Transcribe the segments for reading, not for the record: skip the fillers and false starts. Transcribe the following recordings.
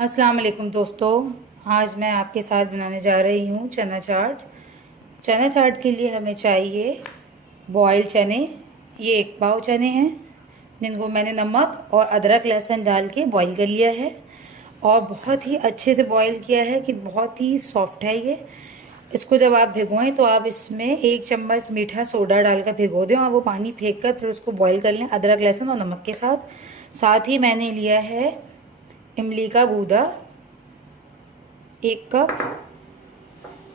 अस्सलाम वालेकुम दोस्तों, आज मैं आपके साथ बनाने जा रही हूँ चना चाट। चना चाट के लिए हमें चाहिए बॉयल चने। ये 1 पाव चने हैं जिनको मैंने नमक और अदरक लहसुन डाल के बॉईल कर लिया है और बहुत ही अच्छे से बॉईल किया है कि बहुत ही सॉफ्ट है ये। इसको जब आप भिगोएं तो आप इसमें 1 चम्मच मीठा सोडा डालकर भिगो दें और वो पानी फेंक कर फिर उसको बॉईल कर लें अदरक लहसुन और नमक के साथ। साथ ही मैंने लिया है इमली का गूदा, 1 कप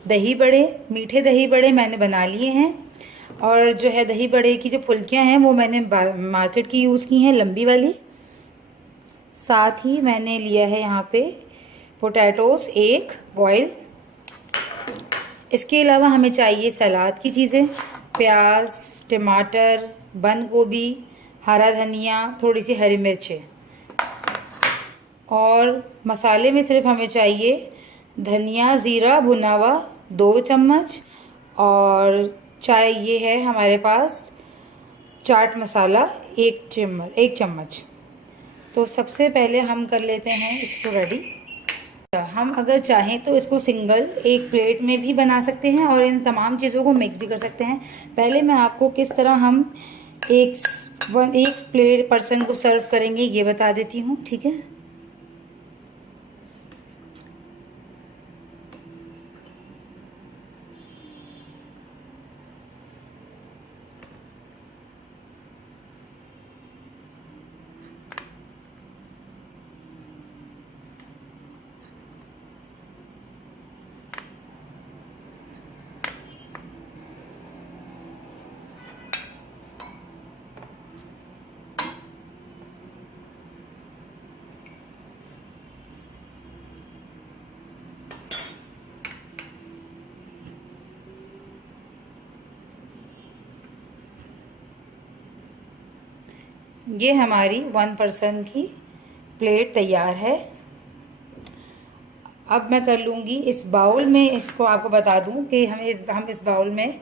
दही बड़े, मीठे दही बड़े मैंने बना लिए हैं। और जो है दही बड़े की जो फुल्कियां हैं वो मैंने मार्केट की यूज़ की हैं, लंबी वाली। साथ ही मैंने लिया है यहाँ पे पोटैटोस 1 बॉयल। इसके अलावा हमें चाहिए सलाद की चीज़ें, प्याज, टमाटर, बंद गोभी, हरा धनिया, थोड़ी सी हरी मिर्चें। और मसाले में सिर्फ हमें चाहिए धनिया ज़ीरा भुना हुआ 2 चम्मच और चाहिए है हमारे पास चाट मसाला 1 चम्मच। तो सबसे पहले हम कर लेते हैं इसको रेडी। हम अगर चाहें तो इसको सिंगल एक प्लेट में भी बना सकते हैं और इन तमाम चीज़ों को मिक्स भी कर सकते हैं। पहले मैं आपको किस तरह हम एक प्लेट पर्सन को सर्व करेंगे ये बता देती हूँ, ठीक है। ये हमारी 1 पर्सन की प्लेट तैयार है। अब मैं कर लूँगी इस बाउल में, इसको आपको बता दूँ कि हम इस बाउल में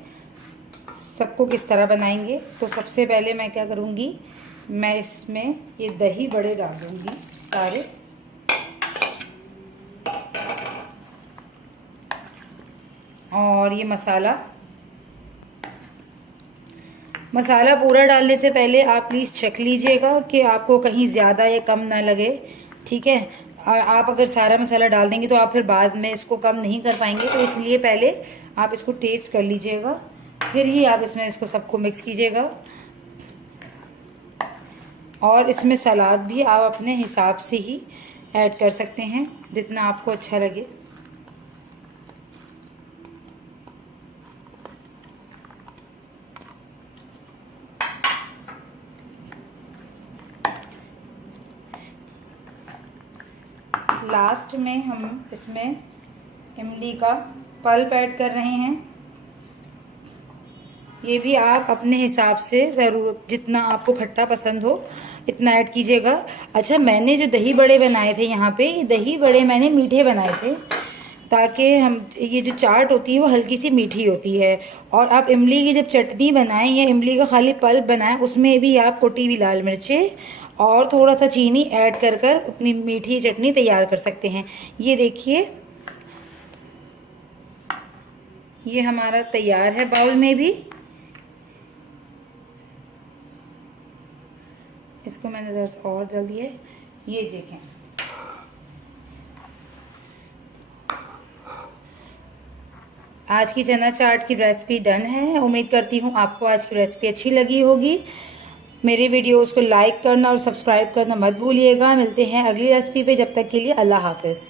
सबको किस तरह बनाएंगे। तो सबसे पहले मैं क्या करूँगी, मैं इसमें ये दही बड़े डाल दूँगी सारे। और ये मसाला पूरा डालने से पहले आप प्लीज़ चेक लीजिएगा कि आपको कहीं ज़्यादा या कम ना लगे, ठीक है। आप अगर सारा मसाला डाल देंगे तो आप फिर बाद में इसको कम नहीं कर पाएंगे, तो इसलिए पहले आप इसको टेस्ट कर लीजिएगा, फिर ही आप इसमें इसको सबको मिक्स कीजिएगा। और इसमें सलाद भी आप अपने हिसाब से ही ऐड कर सकते हैं जितना आपको अच्छा लगे। लास्ट में हम इसमें इमली का पल्प ऐड कर रहे हैं। ये भी आप अपने हिसाब से ज़रूर जितना आपको खट्टा पसंद हो इतना ऐड कीजिएगा। अच्छा, मैंने जो दही बड़े बनाए थे यहाँ पे, दही बड़े मैंने मीठे बनाए थे ताकि ये जो चाट होती है वो हल्की सी मीठी होती है। और आप इमली की जब चटनी बनाएं या इमली का खाली पल्प बनाएं उसमें भी आप कुटी हुई लाल मिर्चें और थोड़ा सा चीनी ऐड कर अपनी मीठी चटनी तैयार कर सकते हैं। ये देखिए, ये हमारा तैयार है बाउल में भी। इसको मैंने ज़रा सा और डाल दिया है, ये देखें। आज की चना चाट की रेसिपी डन है। उम्मीद करती हूँ आपको आज की रेसिपी अच्छी लगी होगी। मेरे वीडियोस को लाइक करना और सब्सक्राइब करना मत भूलिएगा। मिलते हैं अगली रेसिपी पे, जब तक के लिए अल्लाह हाफिज़।